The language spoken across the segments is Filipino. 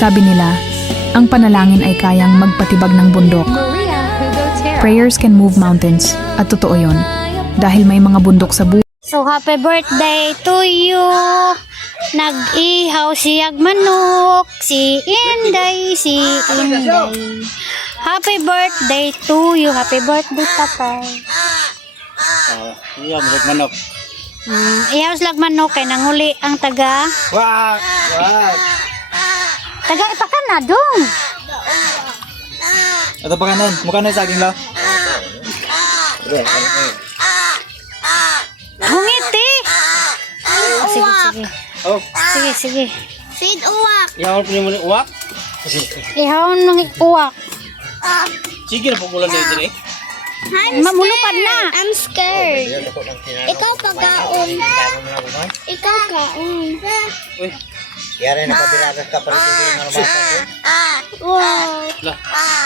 Sabi nila, ang panalangin ay kayang magpatibag ng bundok. Prayers can move mountains. At totoo yun. Dahil may mga bundok sa buhay. So, happy birthday to you. Nag-ihaw siyag manok. Si Inday. Happy birthday to you. Happy birthday, tatay. Iya, manok manok. Ihaw slag manok kay nanguli ang taga. Wah, wah. Taga ipakan na dong. Ito pa kanon, mukha na yung saging lang. Hungiti. Sige, sige. Oh, Sige, sige. Feed uwak. ihaw po yung uwak. Ihaw ng uwak. Sige na po kulang na yun eh. Mamulupad na. I'm scared. Ikaw pagaon. Ikaw kaon. Uy, Yari na pabilagas ka pa rin yung mga Wow. lah,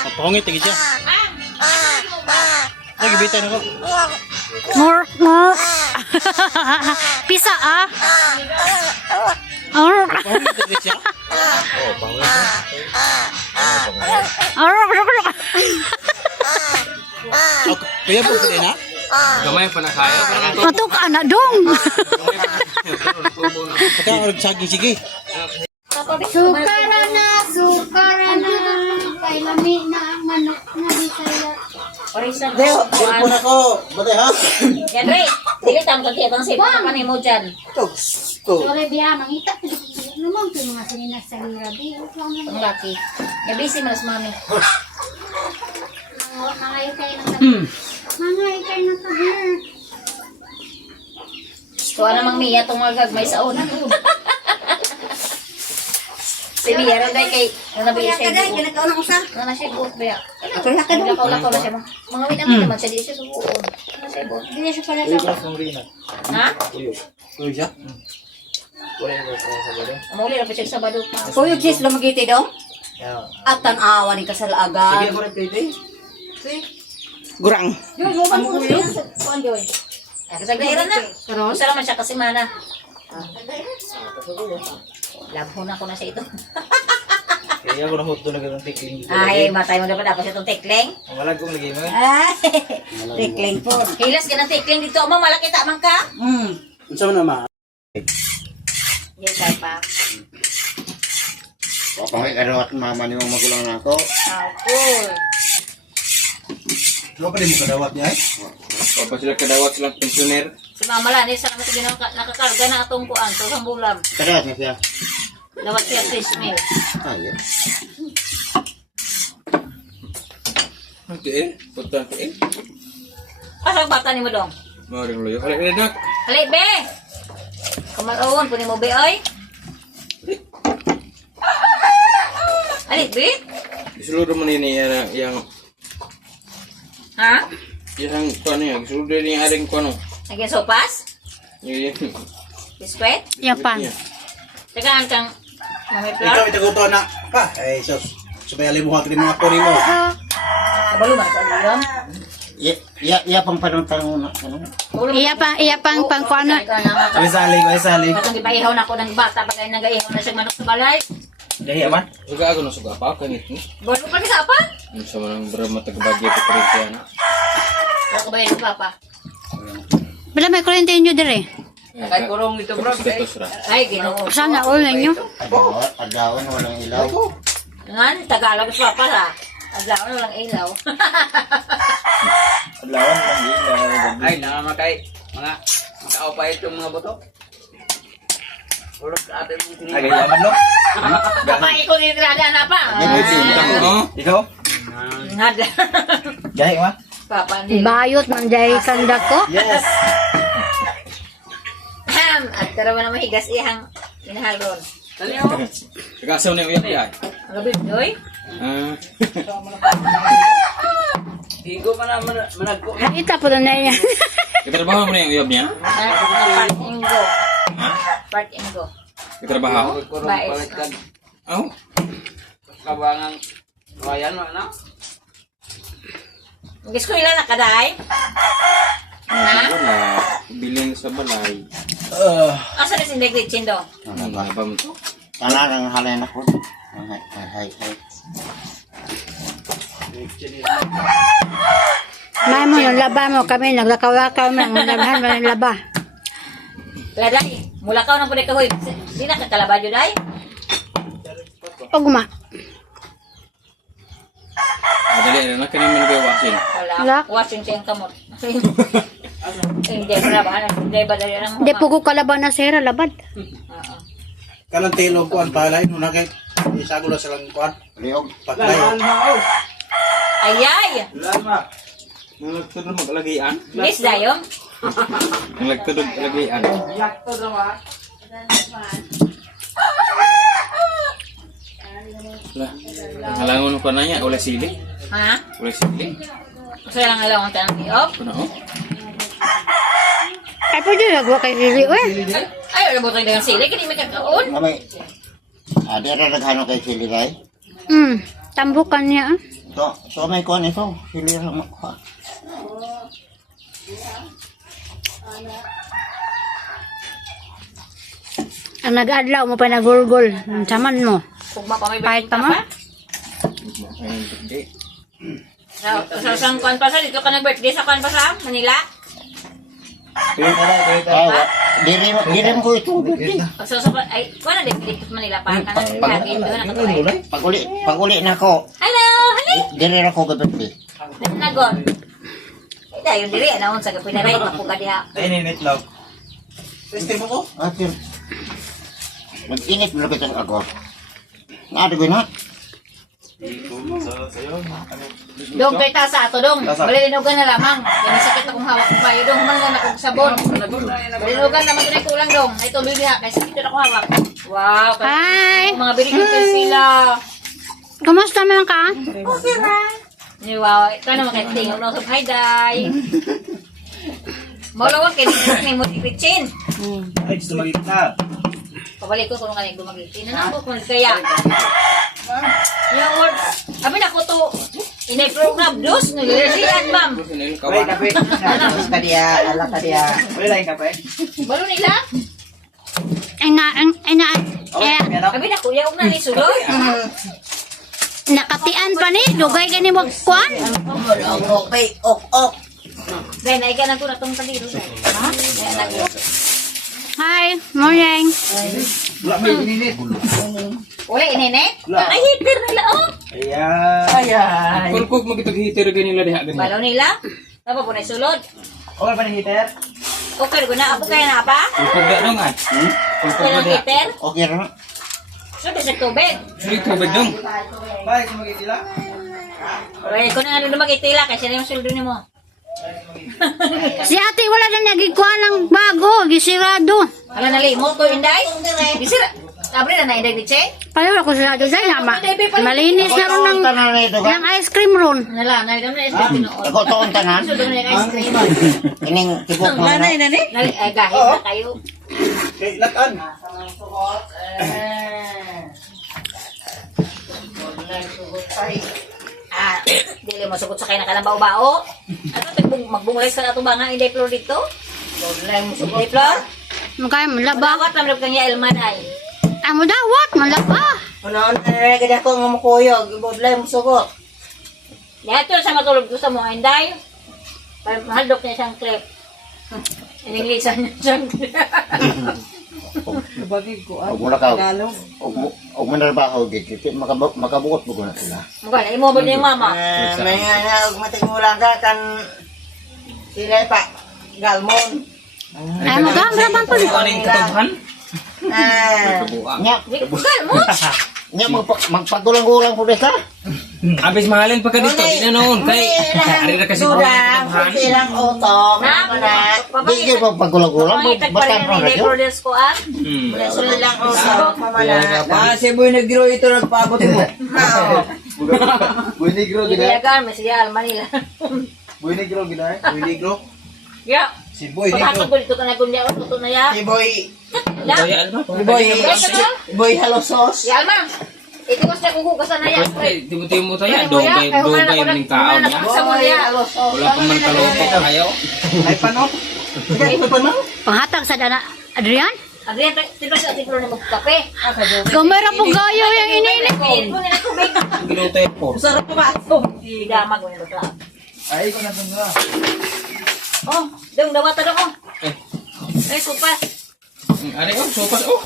mapahungit lagi siya. Lagi bitan ako. More. Pisa ah. Mapahungit lagi siya. Okay, kaya po pwede na? Gamay pa na kaya. Matok anak dong. Pagka ako saging, sige. Sukara na. Kay lami na ang manok na Bisaya. Deo, telepon ako. Batay ha? Yan, Ray. Sige, tama ka kitang sipa ka pa mo dyan. Ito. Sorry biya, mangita. Naman ko mga sininas sa lirabi. Ang laki. Yan, busy mo na si mami. Mangayo kayo ng tabi. Mangayo kayo ng tabi. Kuha namang Mia itong mga gagmay sa una. Si Mia, rin dahil kay, nang nabili siya yung buo. Ginagawa ng usa. Nang na siya yung buo, Bea. Lakaw-lakaw na siya. Mga wait naman naman siya, di siya subuon. Nang siya yung buo. Hindi siya pala sa... Ha? Uy, siya. Amuli na pa siya sa Sabado. Kuyog sis, lumagiti daw? At tanawa ni kasalagan. Sige na po rin pwede. Gurang. Yun, lupan mo na siya. Kuhan, Joy. Kasagdairan na. Gusto naman siya kasi mana. Labho na ko na siya ito. Kaya ako nahot doon agad ang tikling dito. Ay, matay mo dapat tapos itong tekling. Ang malag kong lagay mo eh. Ay, tikling po. Hilas ka ng tekling dito. Ama, malaki tamang ka. Ano sa mga ma? Yes, ay pa. Kapangay karawat mama ni mong magulang na ako. Cool. Ano pa rin mo kadawat niya eh? Papa sila kadawat silang pensioner. Si Mama Lani, sa naman sige nakakarga na atong kuan. So, ang bulam. Karawat na siya. Dawat siya fish meal. Ayun. Ang tiil. Punta ang tiil. Asa ang bata ni mo dong? Maring loyo. Halika na, nak. Hali, be! Kamalaon, punin mo, be, oy. Hali, be? Isulod mo nini yang Ha? yang kuano yan. Isulod din yung aring kuano. Nagyan sopas? Yung Biskwit? Yapan. Tagaan kang mami Ikaw flour? itaguto na. Pa, ay sus. Subayali mo hagrin mga puri mo. Kabalo man sa aliyom? Iya pang panuntang una. Iya pang pangkuano. May saling, may saling. Matong ipaihaw na ako ng bata. Bagay nag-aihaw na siya manok sa balay. Dahil aman? suga ako na suga pa. Kanit mo. Bago pa ni sa apa? Ano sa mga berapa tagbagyo ko rin kaya na. Wala ko ba yun papa? Bila may kurente nyo dire. Kahit kurong ito bro. Status ra. Ay, ginoo. Sana all ninyo. Adlawan, walang ilaw. Ngan, Tagalog sa papa ha. Adlaw na lang ilaw. Adlawan lang yun. Ay, nakamakay. Mga tao pa itong mga boto. Puro sa atin yung Ay, kaya aman no? Kapay ko dito na pa. Ikaw? Ngad. Dahil ma? Papa, hindi. Bayot man jay kanda ko. Yes! At tara mo na mahigas ihang minahalon. Kagasaw na yung uyak yan. Ang gabi, Joy? Higo pa na managko. Halita po na yan. Kitrabaho mo na yung uyab niya? Part and go. Ha? Part and go. Kitrabaho? Bais. Oh. Kabangang kawayan mo na? Gusto ko ilan nakaday? Na? Wala. Bilang sa balay. Asa na si Indeg Chin do? Ano ba mo to? Tanan ang halayan ako. Hay. May mo yung laba mo kami, naglakaw-lakaw mo, naghan mo yung laba. Kaya day, mula ka nang pulit kahoy. Di na kakalaba yun day. Ugma. Dali na kanina man kayo washing. Wala. Lak. Washing siya yung kamot. Hindi ba hindi ba dali lang. Di po ko kalaban na sera, labad. Kanang tilo kuan palain mo na kay isago lang silang kuan. Liog. Patlayo. Ayay! Lama. Nagtudog maglagian. Miss dayo. Nagtudog lagian. Lah. Halangon ko na niya, wala sili. Ha? Wala sili. Masaya lang alam ang tanong iop. Ano oh? Ay po dyan, nagwa kay Lili, eh. Ay, wala mo tayo ng sili. Kini may kakaon. Namay. Adi ra naghano kay Sililay. Tambukan niya, ah. So may kuan ito. Sili ra mo. Ang nag-adlaw mo pa nagurgol. Ang saman mo. Kugma pa may Kahit pa mo? Hindi. Sa sang kuan pa sa dito ka nag-birthday sa kuan pa sa Manila. Diri mo ko ito. So ay kuan na dito sa Manila pa ka nang lagi doon na katuloy. Paguli na ko. Hello, hali. Diri ra ko gabati. Nagon. Dayon diri ana unsa ka pinaray mapuga diha. Ay, ninit lang. Testing mo ko. Atir. Mag-init mo kita ako. Naado ko na. Dong kay ta sa ato dong. Balilinugan na lamang. Kaya sakit akong hawak ko payo dong. Man na akong sabon. Balilinugan naman din kulang dong. Ay tuloy diha kay sakit ako hawak. Wow, Hi! mga birigit kay sila. Kumusta man ka? Okay ra. Ni wow, ito naman kay tingog no sub hi day. Mawala kay ni mo kitchen. Ay, gusto magkita. Pabalik ko kung kanang gumagitin. Ano ko kung kaya? Yung words. Sabi na ko to. Inay program dos. Naglalasiyan, ma'am. Wala kape. Ala ka dia. Wala lang kape. Balo nila? Sabi na kuya, huwag na ni sulod. Nakatian pa ni, dugay ka ni Wagkwan. Ok. Dahil naiga na ko na itong taliro. Ha? Dahil nag- Hi, morning. Wala may ninit. Wala, inene? Ay, hitir nila, oh. Ayan. Kulkog magkitag-heater ganila diha ganila. Balo nila? Ano po na sulod? Okay pa ni heater? Okay, ko na. Ako kaya na pa? Kulkog na dong ay. Kulkog Kaya na ng diha. hitir? Okay ra. Sabi sa tubig. Sige, tubig dong. Bye, kumagitila. Wala, ko na nga rin magitila kasi na yung suldo ni mo. Si ate wala na nagikuan ng bago, gisirado. Wala na limot ko, Inday? Bisira. Abre na na, Inday, Diche? Payo ako sa ado dahil malinis na ron Tanan na ito ka. ng ice cream ron. Nala, nalidam na yung tinuod. Ako to tanan. Suldo na yung ice cream. Ining tibok mo na. Gahit na kayo. Kay latan. Dili mo sugot sa kayo na kalambao-bao. Ano, magbungulay sa ato ba nga Inday Flor dito? Inday Flor? Magkaya malaba. Bawat lang kang ya Elman ay. Amo dawat, malaba. Yato sa matulog ko sa mga Inday. Mahaldok niya siyang clip. Ininglisan niya siyang clip. Og muna ka. Og muna ba ako gigit makabuot mo na sila. Mukha na, imobile niya yung mama. May nga matimulang ka kan sila pa galmon. Ay mo gamra man po. Ano yung katubhan? Kabuang. Nya, Bukal mo! nya magpagulang-gulang po dito. Abis mahalin pa ka dito. Di na noon. Kay, ari na kasi Durang, silang utong. Di ko paggulang-gulang. Pangitag pa Basta rin mo ang na Inday yun. Flor des ko ah. Silang utong. Ah, si Boy Negro ito nagpaabot mo. Boy negro Ilagan, may siya Manila. Boy negro gina. Boy negro. Yeah. Si Boy Pagkakag negro. ko dito ka na gunya o tuto na ya. Iboy, Ya. Boy, ano ba? iboy halosos. Ya, ma'am. Ito ko siya kukukasan na ya. Ay, timo-timo tayo. Dogay maning tao niya. Sa mo ya. Wala pa man kaloko kayo. Ay paano? Ay paano? Panghatag sa dana Adrian. Adrian, tilo sa tilo na magkape. Kamera po gayo yung inilit. Ito nila tubig. Gilote po. Sarap pa ba? Damag mo nito. Ay, ko na dun na. Oh, dong dawata dong. Ay, kupas. Ano yun? Sopas, oh.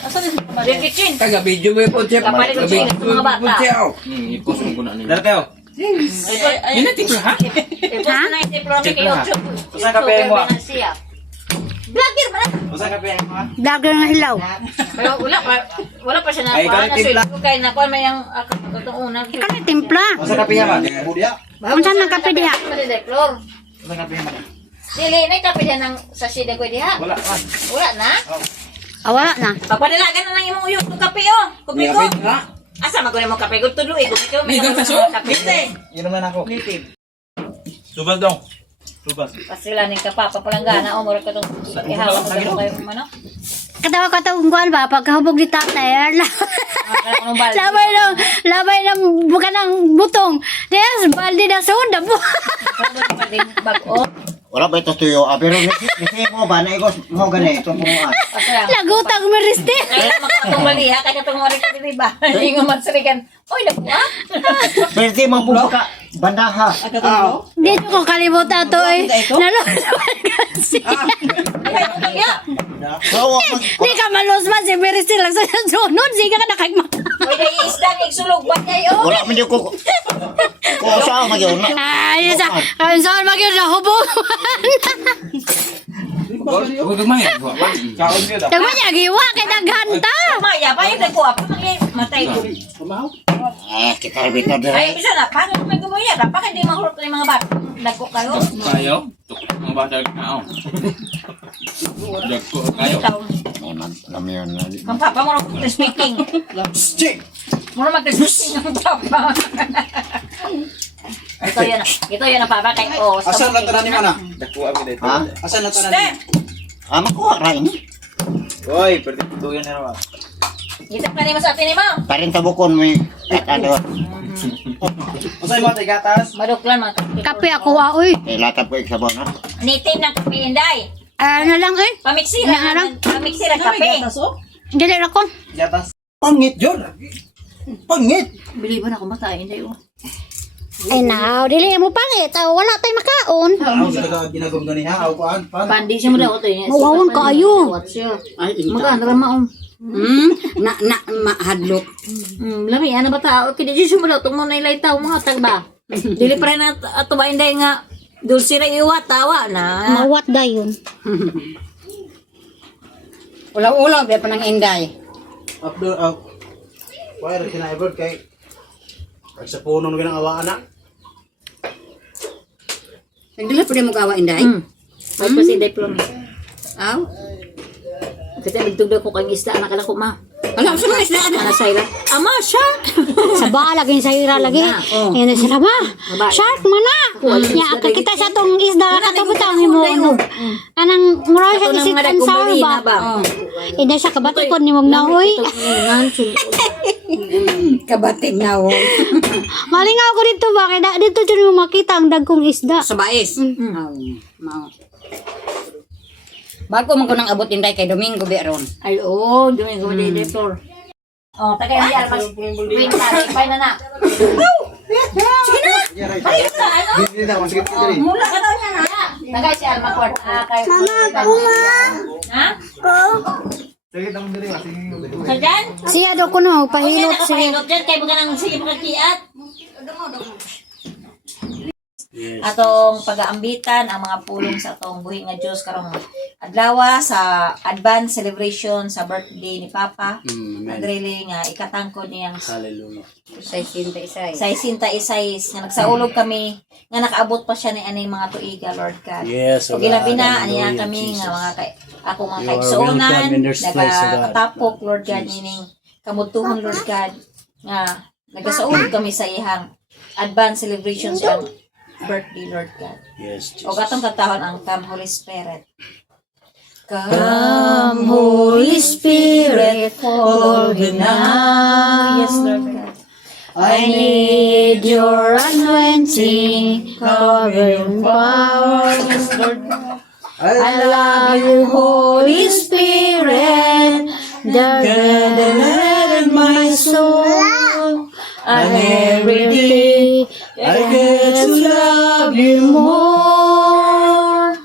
Asan yung Adrian kitchen? Taga video mo po, Chef. Kapalit ko siya ng mga bata. Ipost mo ko na nila. Dala kayo. Yun na tiplo ha? Ipos na yung tiplo kami kayo. Saan kape mo? Vlogger ba na? Saan kape mo? Dagger ng hilaw. Pero wala pa siya na Ay, ikaw na yung timpla. kaya na kuha may ang itong unang Ikaw na timpla. Saan kape mo? Budya. Unsa na kape diha? Flor. Saan kape mo? Dili na kape diha ng sachet ko diha. Wala ka. Wala na. Wala na. Pagpadalagan na lang imong uyos ng kape oh. Kupi ko. Asa magkuha mo kape ko tuloy ko bitaw may kape. Yun naman ako. Subas dong. Subas. Kasi sila ning kapapalanggana o mura ka tong ihawak ko kayo ano. Katawa ka tong kuan ba pagkahubog ni tatay. Labay ng bukan ng butong. Des baldi na soda po. Bag-o. Wala ba ito tuyo? Pero kasi mo ba na igos mo gani ito pumuan. Lagutang meriste. Kaya makakatong baliha kaya itong mara ka din ba? Hindi nga magsalikan. Oy, nabuha. Pero di mo ka bandaha. Di ko kalimutan to eh. Naluluan kasi. Ay, utang ya. Di ka malusman si meriste lang sa sunod. Sige ka nakagma. Oy, dai isda ng sulog ba kayo? Wala man di ko. Ko sa mo gyud na. Ay, saan magyud na hubog. Huwag gagmay. Kaon niyo daw. Tagma niya giwa kay daghanta. Maya ba yung ko apa matay ko. Kita bitaw Ay, dire. bisa na pa may gumuya, dapat hindi mahurot ng mga bata. Dagko kayo. Kayo? Mga bata na ako. Dagko kayo. Taon. Alam yun. Ang papa mo speaking. Chick! Mo mag-speaking ang papa. Ito yun ang papa kay o. Asan na tanan ni mana? Dakuha mo dito. Ha? Asan na tanan? Makuha ra ini. Uy, pwede tuyan na naman. Gita pa ni mo sa atin ni mo. Parin tabukon mo ano. Usay mo tayo gatas. Maduklan mga Kape ako uy. Latap ko iksabaw na. Native ng kape inday. Ano lang eh. Pamiksira kape. Dili ra ko. Gatas. Pangit yun. Pangit. Biliban ako matay inday oh. Ay now, dili mo pangit. Wala tay makaon. Ako sa ginagom gani ha. Ako paan. Pandi siya mo daw ito yun. Mawawon kayo. Maganda rama Mahadlok. Lami, ano ba tao? Kaya di siya mo daw, itong mga nailay tao, mga tagba. Dili pa rin at tubain dahil nga, dulce na iwa, tawa na. Mawat dayon. Ulaw-ulaw, biya pa ng inday. Upload out. Why ra kinaibod kay sa puno ng awaan na. Nagdala po rin mo kawa inday? Ay pa si diploma. Aw? Kasi nagtugda ko kang isda, anak ko ma. Alam, sa mga isda. Ana sayla. Ama, shark! Sa ba lagi sa ira lagi. Yan sila ba? Shark mana? Nya kita sa tong isda katubutang mo. Kanang mura sa isit and sour ba? Ida sa kabati ko ni mong naoy. Kabating na ho. Malingaw ko dito ba kay dito jud mo makita ang dagkong isda. Sa bais. Mao. Bago man ko nang abot inday kay Domingo beron. Ay, oo, Domingo de Flor. Oh, tagay hindi alpas. Wait, pay na na. Hindi na masakit ko diri. Mula ka daw niya na. Tagay si Alma Kwart. Ha? Sige tamo diri kasi. Sa dyan? Siya do ko no pahilot Sige. sige. Pahilot dyan, kaya baga nang sige makakiat. Atong pag-aambitan ang mga pulong sa atong buhi nga Dios karong adlaw sa advance celebration sa birthday ni Papa. Nagreling nga ikatangkod niyang Hallelujah. Say sinta isay. sa isinta isayis nga nagsaulog kami nga nakaabot pa siya ni anay mga tuiga Lord God. Yes, So gilabina aniya kami nga mga ako mga kaigsuonan nagakatapok Lord God meaning kamutuhon Lord God nga nagasaulog kami sa ihang advance celebration sa birthday Lord God. Yes. O katong katahon ang Come Holy Spirit. Come Holy Spirit, fall now. Yes Lord God. I need your anointing, covering power. Yes Lord God. I love you, Holy Spirit, the God in my soul. And every day I get to love you more.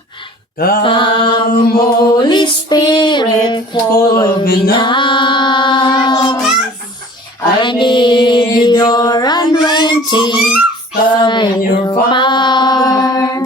Come, Holy Spirit, follow me now. I need your anointing, come in your fire.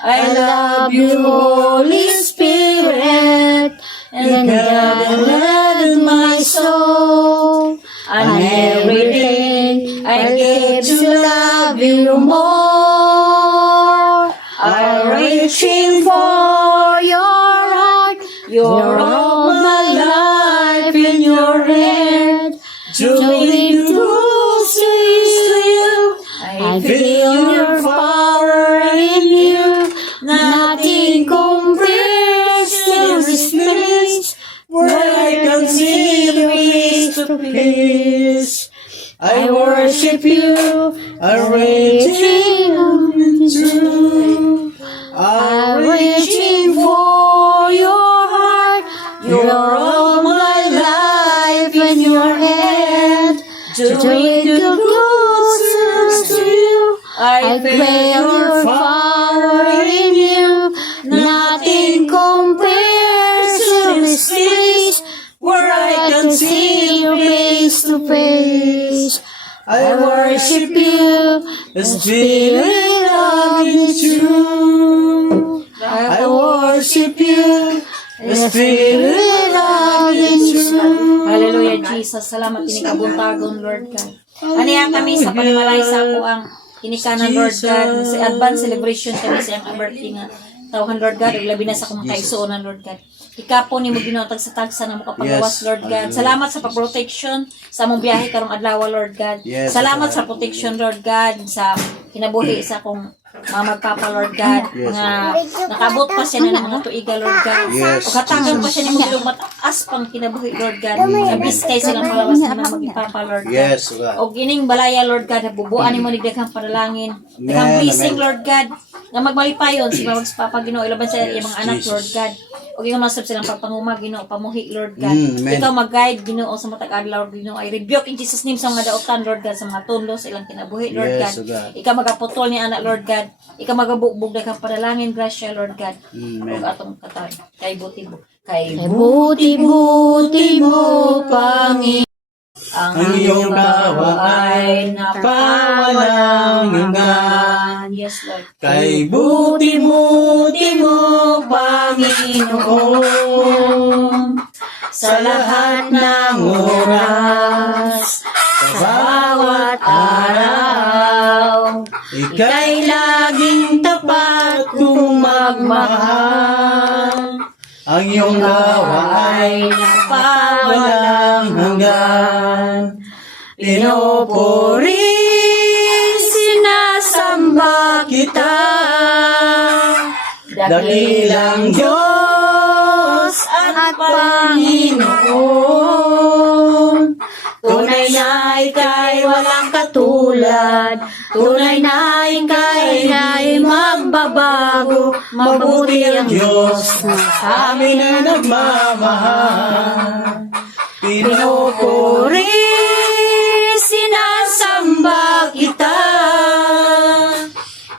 I love you, Holy Spirit, and God in my soul. And every day I get to love you more. I'm reaching for your heart. You're all my life in your hand. Drawing closest to you, I feel your power in you. Nothing compares to this place where I can see you face to face. I worship you, I reach you. I'm reaching for your heart. You're all my life in your hand. Drawing closest to you, I feel your power in you. Nothing compares to this place where I can see you face to face. I worship you, the Spirit of the truth. I worship you, the Spirit of the truth. Hallelujah, Jesus. Salamat kinikabuntagon, Lord God. Aniya kami sa panimalay sa ako ang kinikanan, Lord God. Sa advance celebration kami sa iyang birthday nga. Tawhan, Lord God. Labi na sa akong kaisuonan, Lord God. Ikapo ni mo ginotag sa tagsa na makapagawas, Lord God. Salamat sa pag-protection sa among biyahe karong adlaw, Lord God. Salamat sa protection, Lord God, sa kinabuhi sa akong mga magpapa, Lord God, nga nakabot pa siya na ng mga tuiga, Lord God. O katangan pa siya ni mga mataas pang kinabuhi, Lord God. Nabis kay silang palawas ng mga magpapa, Lord God. O gining balaya, Lord God, nabubuan ni mo ni daghang panalangin. Daghang blessing, Lord God, nga magmalipayon si mga magpapa, Ginoo, ilaban sa iyang mga anak, Lord God. O ikaw masab silang pagpanguma, Ginoo, pamuhi, Lord God. Ikaw mag-guide, Ginoo, sa matag adlaw, Ginoo. I rebuke in Jesus' name sa mga daotan, Lord God, sa mga tunlo sa ilang kinabuhi, Lord God. Ikaw magaputol ni anak, Lord God. Ikaw magabukbog na kang panalangin, grasya, Lord God. O atong katan, kay buti-buti. Kay buti-buti mo, Panginoon. Ang iyong gawa ay napawalang hanggan. Yes, Lord. Kay buti-buti mo, Panginoon, sa lahat ng oras, sa bawat araw, ika'y laging tapat kung magmahal. Ang iyong gawa ay napawalang hanggan. Pinupuri, sinasamba kita. Dakilang Diyos at Panginoon. Tunay na ika'y walang katulad. Tunay na ika'y magbabago. Mabuti ang Diyos na sa amin ay nagmamahal. Pinupuri, sinasamba kita.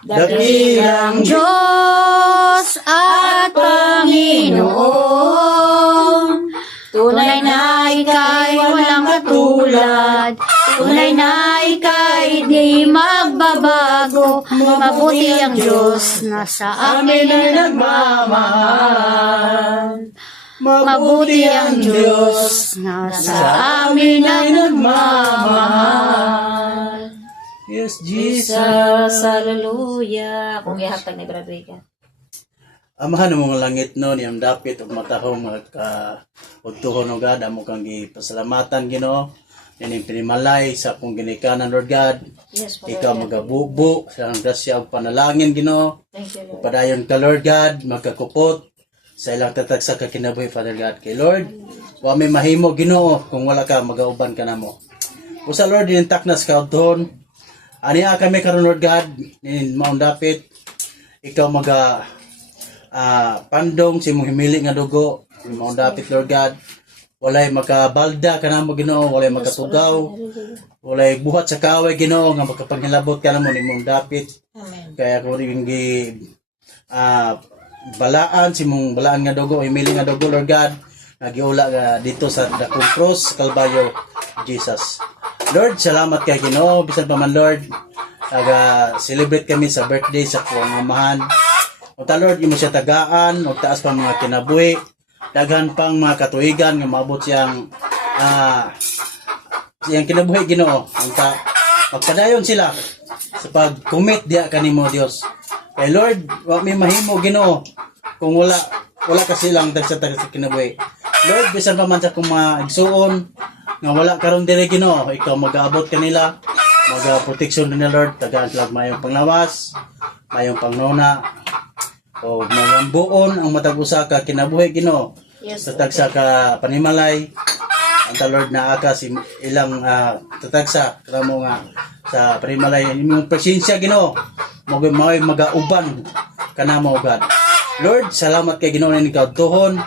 Dakilang Diyos at Panginoon. Tunay na ika'y walang katulad. Tunay na ika'y di magbabago. Mabuti ang Diyos na sa amin ay nagmamahal. Mabuti ang Diyos na sa amin ay nagmamahal. Yes, Jesus, hallelujah. Kung ihatag ni Brother Regan. Amahan mo nga langit no, niyang dapit o matahong magka-udtuhon o God, amo kang gipasalamatan, Ginoo. Yan yung pinimalay sa akong ginikanan, Lord God. Yes, Ikaw magabubo sa grasya o panalangin, Ginoo. Thank you, Lord. Padayon ka, Lord God, magkakupot sa ilang tatag sa kakinabuhi, Father God. Kay Lord, wa may mahimo, Ginoo, kung wala ka, magauban ka na mo. O sa Lord, inintak na sa kaudton. Aniya kami karon, Lord God, maong dapit, ikaw pandong si mong himili nga dugo, imong dapit Lord God. Walay makabalda ka na mo Ginoo, walay makatugaw, walay buhat sa kaway Ginoo nga makapanghilabot ka na mo imong dapit. Kaya kung rin balaan si mong balaan nga dugo, himili nga dugo Lord God, nagiula nga dito sa dakong cross sa Kalbaryo Jesus. Lord, salamat kay Ginoo, bisan pa man Lord, celebrate kami sa birthday sa akong amahan. Unta Lord, imo siya tagaan, ug taas pa mga kinabuhi, daghan pang mga katuigan nga maabot siyang siyang kinabuhi Ginoo. Unta magpadayon sila sa pag-commit diha kanimo Dios. Kay Lord, wa may mahimo Ginoo kung wala ka silang dagsa-dagsa sa kinabuhi. Lord, bisan pa man sa kung mga igsuon nga wala karon diri Ginoo, ikaw mag-aabot kanila, mag-protection nila Lord, tagaan sila mayong panglawas, mayong pangnona, o mayong buon ang matag usa ka kinabuhi Ginoo. Sa tagsa ka panimalay, ang Lord na aka si ilang tatagsa kamo nga sa panimalay imong presensya Ginoo, magay magauban kanamo God. Lord, salamat kay Ginoo ni kautuhon.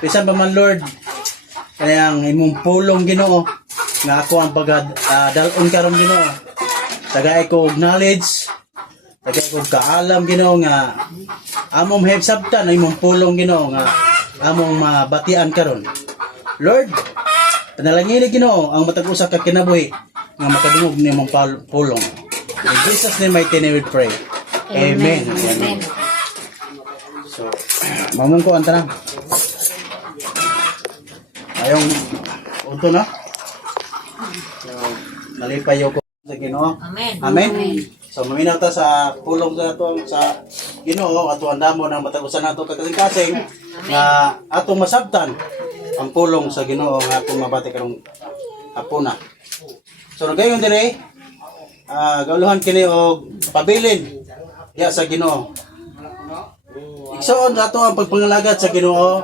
Bisan pa man Lord, kanang imong pulong Ginoo nga ako ang dalon karon Ginoo. Tagay ko og knowledge, tagay ko kaalam Ginoo nga among mahibsabtan ang imong pulong Ginoo nga among mabatian karon. Lord, panalangin Ginoo ang matag usa ka kinabuhi nga makadungog ni imong pulong. In Jesus name I we pray. Amen. Amen. So, mamong ko antara. Ayong unto na. So, nalipayo ko sa Ginoo. Amen. Amen. So maminaw ta sa pulong sa ato sa Ginoo ato andamo nang matagusan nato kasing-kasing nga atong masabtan ang pulong sa Ginoo nga atong mabati karong hapuna. So gayon dire gauluhan kini og pabilin ya sa Ginoo. Igsoon ato ang pagpangalagad sa Ginoo.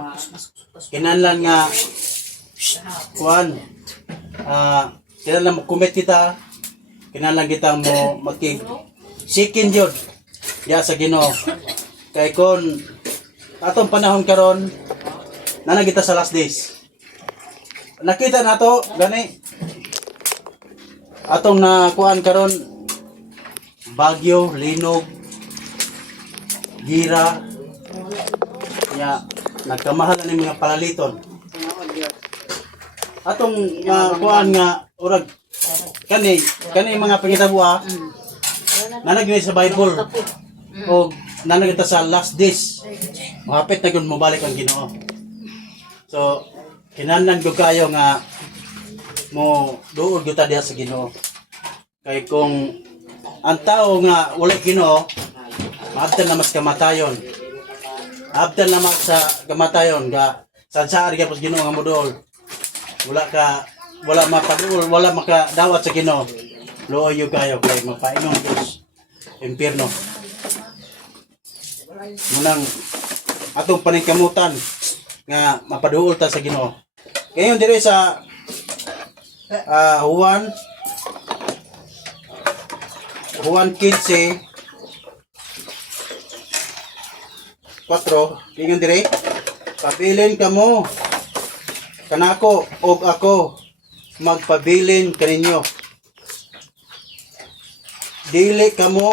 Kinahanglan nga kuan kinahanglan mag-commit kita, kinahanglan kita mo sikin jud ya sa Ginoo. Kay kon atong panahon karon na kita sa last days. Nakita nato gani atong na kuan karon bagyo, linog, gira, ya nagkamahalan ng mga palaliton. Atong kuan nga urag kani mga pangitabuha nanagay sa Bible o nanagita sa last days mahapit na gyud mobalik ang Ginoo. So kinahanglan gyud kayo nga mo duol gyud ta diha sa Ginoo. Kay kung ang tao nga wala Ginoo maabtan na mas kamatayon. Abtan na mas sa kamatayon ga sa gyapon Ginoo nga modol. Wala mapaduol, wala makadawat sa Ginoo. Looyo kayo kay mapainom Dios impierno. Munang atong paningkamutan nga mapaduol ta sa Ginoo. Ngayon dire sa Juan 15 4 ingon dire pabilin kamo kanako og ako magpabilin kaninyo. Dili kamo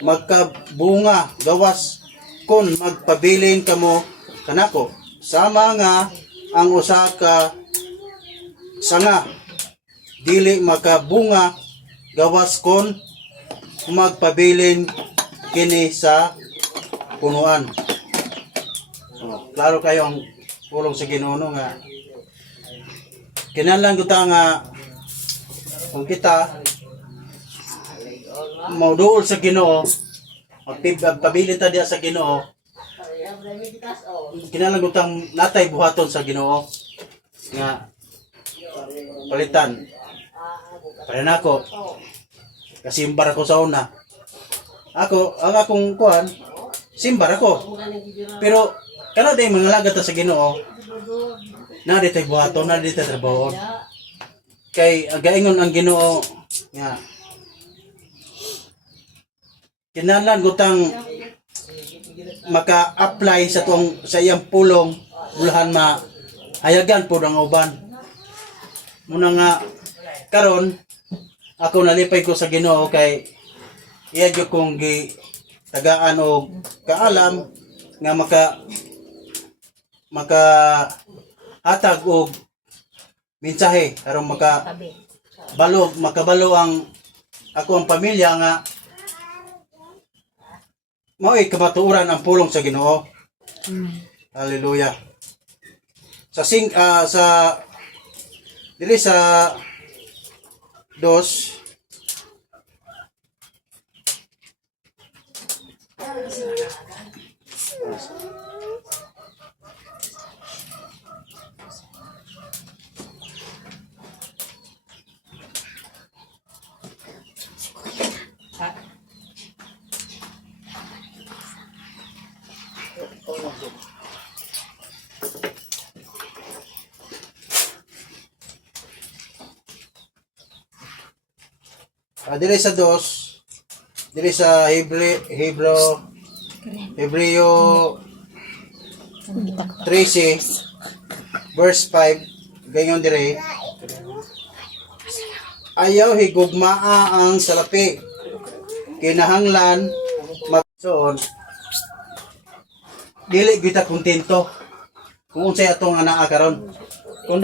magkabunga gawas kun magpabilin kamo kanako. Sama nga ang usa ka sanga dili makabunga gawas kun magpabilin kini sa punuan. So, klaro kayo ang pulong sa Ginoo nga kinahanglan kita nga kung kita mauduol sa Ginoo magpabilin ta diha sa Ginoo kinahanglan kita natay buhaton sa Ginoo nga palitan para nako kasi simbar ako sa una ang akong kuan simbar ako pero kana day mangalagad ta sa Ginoo na di tay buhaton na di tay trabaho kay gaingon ang Ginoo nga kinahanglan gutang maka-apply sa iyang pulong bulahan hayagan po ng uban. Muna nga karon ako nalipay ko sa Ginoo kay iya gyud kong tagaan og kaalam nga maka hatag og mensahe aron makabalo ang ako ang pamilya nga mao'y kamatuoran ang pulong sa Ginoo. Hallelujah. Sa dili sa 2 dili sa 2, dili sa Hebreo 13 verse 5 gayon dire, ayaw higugmaa ang salapi, kinahanglan magsuon dili kita kontento kung unsay atong anaa karon. Kung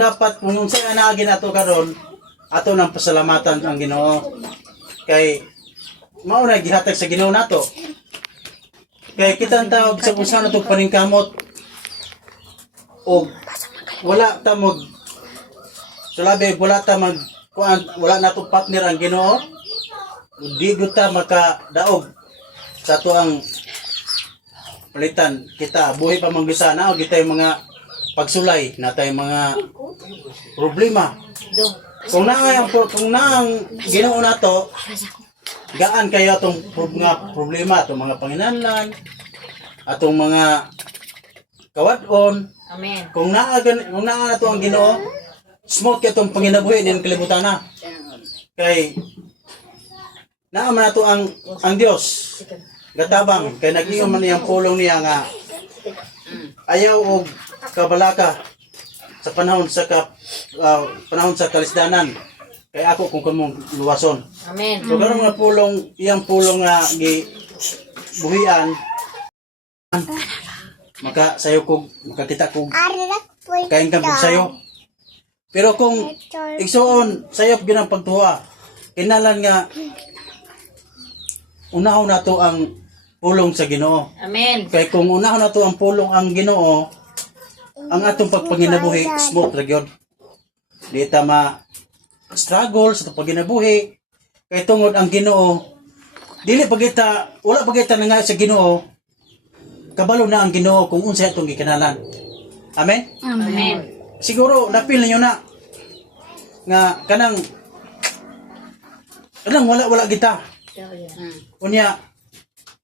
unsay anaa ginato karon, ato nang pasalamatan ang Ginoo. Kay mao na gihatag sa Ginoo nato. Kay kita ang tawag sa kung saan itong paningkamot o wala ta wala na itong partner ang Ginoo, di ta makadaog sa ito ang palitan kita buhay pa manggisana o kita yung mga pagsulay na tayo mga problema. Kung na ang Ginoo nato, gaan kayo atong mga problema, atong mga panginahanglan, atong mga kawadon. Amen. Kung naa nato ang Ginoo, smooth katong panginabuhi din kalibutan na. Kay naa man nato ang Dios. Gatabang kay nag-ingon man niyang pulong niya nga ayaw og kabalaka sa panahon sa kalisdanan. Kay ako kung kamong luwason. Amen. So karon nga iyang pulong nga buhian sayo kog makakita kog kain kang sayo. Pero kung igsuon sayop gyud ang pagtuwa, kinalan nga unahon nato ang pulong sa Ginoo. Amen. Kay kung unahon nato ang pulong ang Ginoo, ang atong pagpanginabuhi smooth ra gyud. Di ta struggle sa pagpanginabuhi kay tungod ang Ginoo wala pagita na nga sa Ginoo, kabalo na ang Ginoo kung unsay atong gikanalan. Amen. Amen. Siguro napil ninyo na nga kanang wala kita. Unya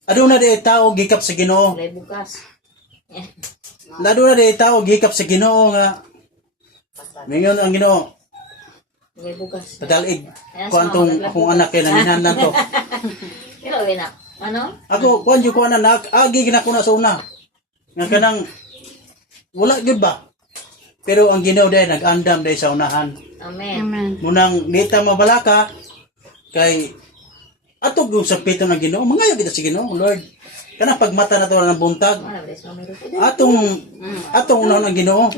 aduna di tao gikap sa Ginoo. Lay bukas. Aduna di tao gikap sa Ginoo nga mingon ang Ginoo. Lay bukas. Padalig ko akong anak kay nanginahanglan to. Pero na. Ano? Ako kuan jud ko anak agi gina ko na sa una. Nga kanang wala gyud ba? Pero ang Ginoo dai nag-andam dai sa unahan. Amen. Munang nita mabalaka kay atog yung sa pito ng Ginoo, mangayo kita sa Ginoo, Lord. Kanang pagmata na to ng buntag. Atong unahon ang Ginoo.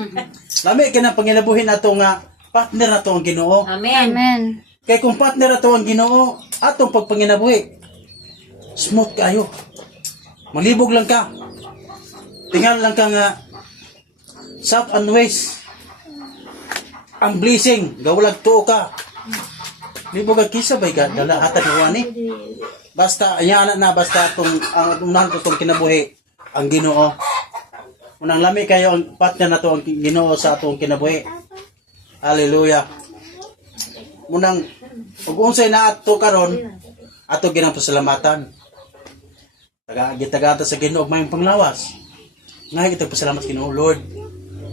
Lami ka na panginabuhin ato nga partner na to ang Ginoo. Amen. Kay kung partner na to ang Ginoo, atong pagpanginabuhi smooth kayo. Malibog lang ka. Tingnan lang ka nga south and west. Ang blessing, gawalag tuo ka. Libog ka kisa ba ka dala hatag wani. Basta ayan basta ang unahan ko tong kinabuhi ang Ginoo. Unang lami kayo ang partner na to ang Ginoo sa atong kinabuhi. Hallelujah. Munang pag-unsay na ato karon ato ginang pasalamatan. Gitagata sa Ginoo may panglawas. Ngay kita pasalamat Ginoo, Lord.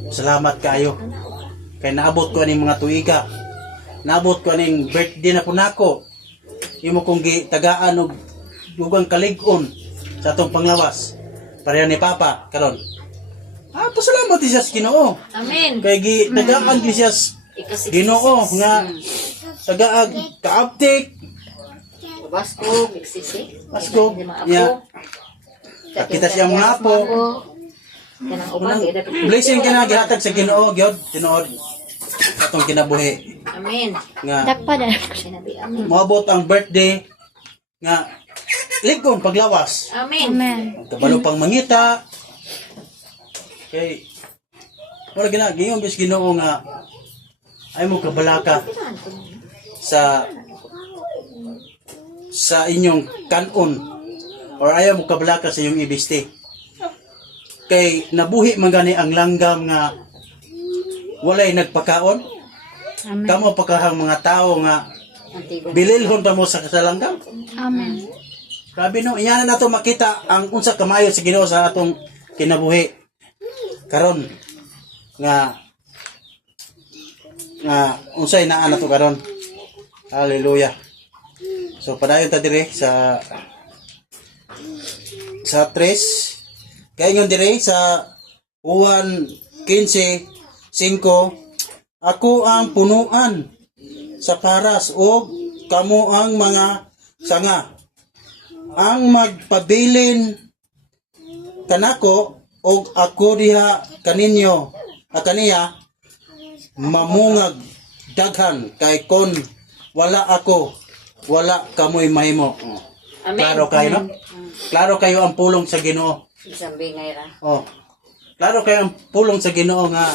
Salamat kayo. Kay naabot ko aning mga tuiga. Naabot ko aning birthday na po nako. Imo kong gitagaan og dugang kalig-on sa atong panglawas. pareha ni Papa karon. Pasalamat siya sa Ginoo. Amen. Kay tagaan din siya sa Ginoo nga tagaag kaaptik Basko, nagsisi. Pasko ya. Kita siya mga apo. Kanang uban, Blessing kina gihatag sa Ginoo gyud tinuod atong kinabuhi Amen. nga Dakpa na. Sinabi, amen. moabot ang birthday nga ligong paglawas. Amen. Amen. Kabalo pang mangita. Kay wala gina giyon bis Ginoo nga ay mo kabalaka sa inyong kanon or ayaw mo kabalaka sa inyong ibiste. Kay nabuhi man gani ang langgam nga walay nagpakaon. Amen. Kamo pakahang mga tao nga bililhon pa mo sa langgam. Amen. Grabe no, iyan na nato makita ang unsa kamayo sa Ginoo sa atong kinabuhi. Karon nga unsay naa nato karon. Hallelujah. So padayon ta dire sa 3 kaingon dire sa Juan 15:5 ako ang punuan sa paras o kamo ang mga sanga ang magpabilin kanako og ako diha kaninyo kaniya mamungag daghan kay kon wala ako wala kamoy mahimo. Amen. Klaro kayo no? Klaro kayo ang pulong sa Ginoo. Isang bingay ra. Oh. Klaro kayo ang pulong sa Ginoo nga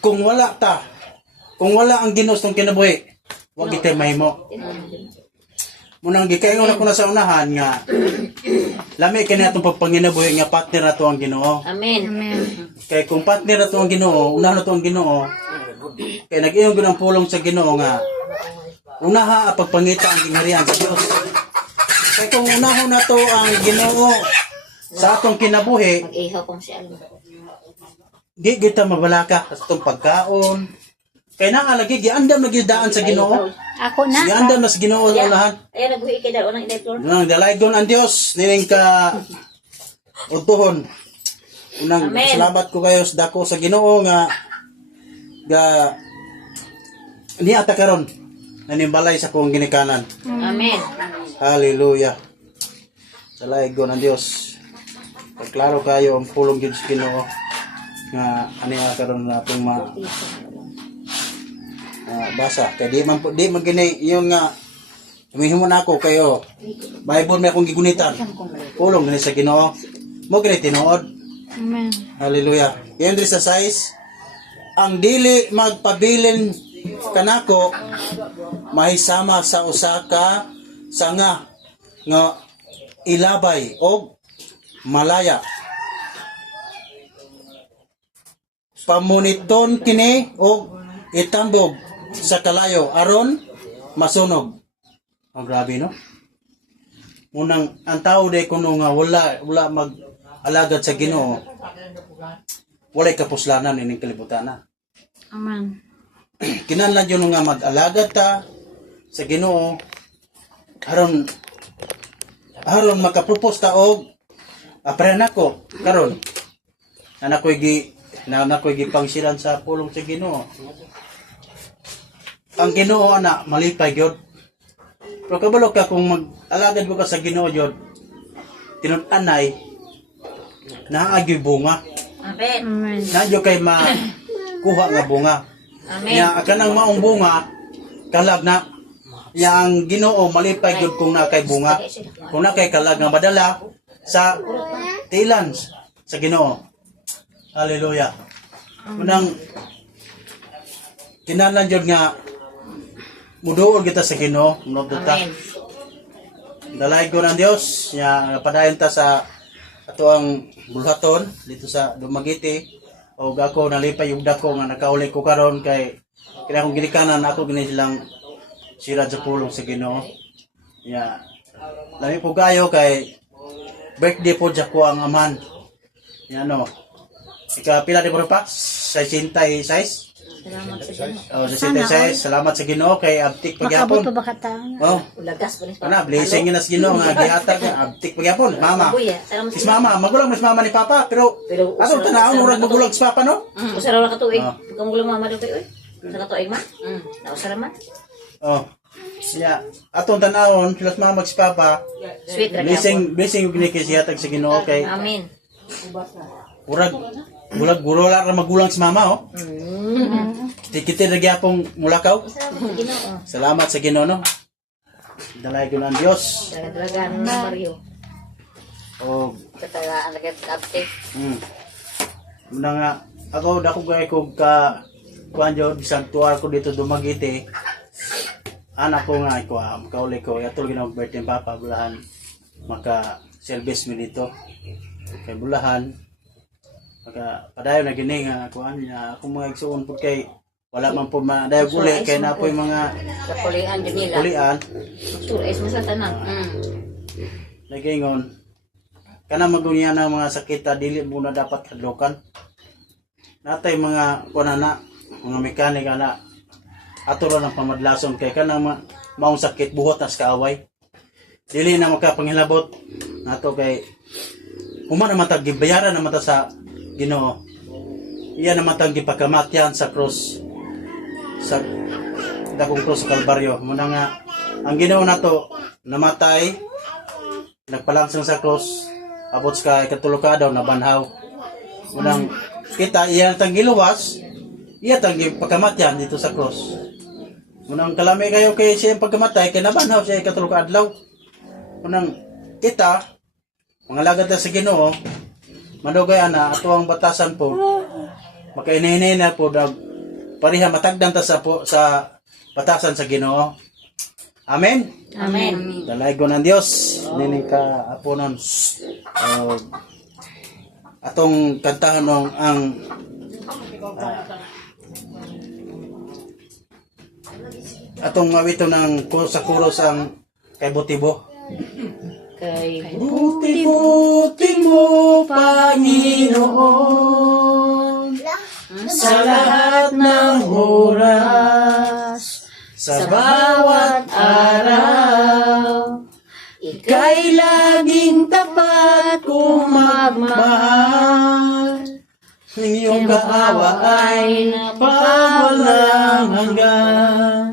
kung wala ang Ginoo sa kinabuhi, wag kita mahimo. Munang gikaingon ako na sa unahan nga lami kini atong pagpanginabuhi nga partner nato ang Ginoo. Amen. Kay kung partner nato ang Ginoo, unahan nato ang Ginoo. Kay nag-iyon gyud ang pulong sa Ginoo nga unaha ang pagpangita ang gingharian sa Dios. Kay kung unahon nato ang Ginoo sa atong kinabuhi, Mag-ihaw kong si Alma. di kita mabalaka sa atong pagkaon. Kay naa lagi giandam na gidaan sa Ginoo. Ako na. Giandam na sa Ginoo sa unahan. Ayan, nagbuhi ka daw. Unang inay-floor. Nang dalaygon ang Dios nining ka utuhon. Unang Amen. salamat ko kayo sa dako sa Ginoo nga niata karon nanimbalay sa kong ginikanan. Amen. Hallelujah. Dalaygon ang Dios. Pagklaro kayo ang pulong gyud sa Ginoo nga aniya karon na atong basa kay di man gini yung nga humihimo na ako kayo Bible may akong gigunitan pulong gani sa Ginoo mo gani tinuod. Amen. Hallelujah. Yan diri sa size ang dili magpabilin kanako mahisama sa usa ka sanga nga ilabay og malaya. Pamuniton kini og itambog sa kalayo aron masunog. Ang grabe no? Unang ang tao day kuno nga wala mag-alagad sa Ginoo. Walay kapuslanan ining kalibutan na. Amen. Kinahanglan yun nga mag-alagad ta sa Ginoo aron makapropose ta og apre nako karon na nakoy gipangsiran sa pulong sa Ginoo. Ang Ginoo ana malipay gyud. Pero kabalo ka kung mag-alagad mo ka sa Ginoo gyud tinun-anay naagyoy bunga. Amen. Amen. Nadyo kay kuha nga bunga. Amen. Ya kanang maong bunga kalag na ya ang Ginoo malipay gyud kung na kay bunga. Kung na kay kalag nga madala sa tilan sa Ginoo. Hallelujah. Unang kinahanglan gyud nga muduol kita sa Ginoo, munod ta. Amen. Dalaygon ang Dios nya padayon ta sa ato ang bulhaton dito sa Dumaguete. O ako nalipay yung dako nga nakauli ko karon kay kaya kung ginikanan ako gini silang sirad sa pulong sa Ginoo. Ya. Lami po kayo kay birthday po dyan ko ang aman. Yan o. Ika pila di po pa? 66? Salamat sa Ginoo. Oh, si Tesay, salamat sa Ginoo kay abtik Makabot pagyapon. pa ba kata? Oh, Ulagas pa ni ana blessing yun na sa Ginoo nga gihatag abtik pagyapon. Mama. Kuya, salamat Is mama, magulang mas mama ni Papa, pero atong tanawon murag magulang si Papa no? Usara ra ka tuig. Ah. Kung gulang mama daw oy. Sa ka tuig ma? Na usara man. Oh. Siya, atong tanawon sila mama si Papa. Sweet ra gyapon. Blessing yung gihatag sa Ginoo kay Amen. bulag gurula ra magulang si mama oh. Kita ra gyapon mulakaw. Ginoo. Salamat sa Ginoo no. Dalay ko ng Dios. Dalagan na Mario. Oh, Katagaan lagi update. muna nga ako dako gay ko ka kuan jud bisag tuwa ko dito Dumaguete. Anak ko nga ko kauli ko atol ginang birthday ng Papa bulahan maka service mi dito. Kay bulahan maka padayon na gini nga kuan niya ako mga igsuon pud kay wala man po madayog uli kay napoy mga Kapulian din nila. kulian Turais mo sa tanan. nagingon kana magunya ng mga sakit dili muna dapat kadlokan natay mga kunana mga mekanik ana ato ra ng pamadlason kay kana maong sakit buhot na sa kaaway dili na makapanghilabot nato kay human naman tag gibayaran naman ta sa Ginoo iya naman tag gipakamatyan sa cross sa dakong cross sa Kalbaryo muna nga ang Ginoo nato namatay nagpalangsang sa cross abot sa ikatulo ka daw nabanhaw unang kita iya tang giluwas iya tang pagkamatyan dito sa cross unang kalami kayo kay siya pagkamatay kay nabanhaw siya ikatulo ka adlaw unang kita mga lagad na sa Ginoo manugay ana ato ang batasan po makainay na po pariha matagdan ta sa batasan sa Ginoo. Amen. Amen. Dalay ko ng Dios nining ka aponon. Atong kantahan ng ang atong mawito ng sa kuros ang kay Botibo. Kay Buti-buti mo, Panginoon, sa lahat ng oras, sa bawat araw, ika'y laging tapat kung magmahal. Ang iyong kaawa ay pawalang hanggan.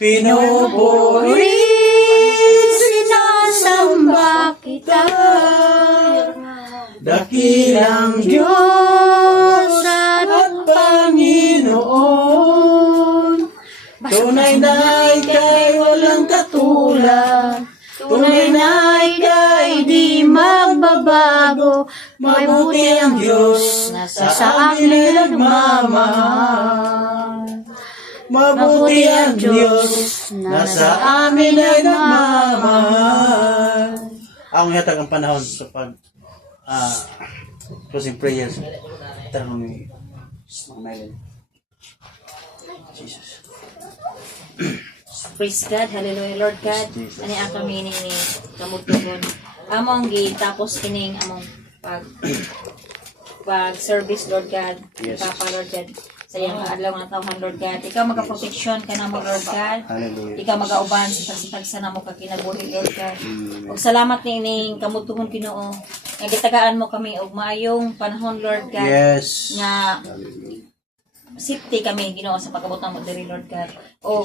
Pinupuri, sinasamba kita. Dakilang Diyos at Panginoon. Tunay na ika'y walang katulad. Tunay na ika'y di magbabago. Mabuti ang Diyos na sa amin ay nagmamahal. Mabuti ang Diyos na sa amin ay nagmamahal. Ang hatag ang panahon sa pag closing prayers. Tanong ni Mylene. Jesus. Praise God, hallelujah, Lord God. Ani ang kami ni kamutugon. Among gi tapos kining among pag service, Lord God. Yes. Papa, Lord God. Sa iyang adlaw nga tawhan, Lord God. Ikaw magaproteksyon ka namo, Lord God. Hallelujah. Ikaw magauban sa tagsa namo ka kinabuhi, Lord God. Ug salamat nining kamutugon Ginoo. Nga gitagaan mo kami og maayong panahon, Lord God. Yes. Nga safety kami Ginoo sa pagabot namo diri, Lord God. O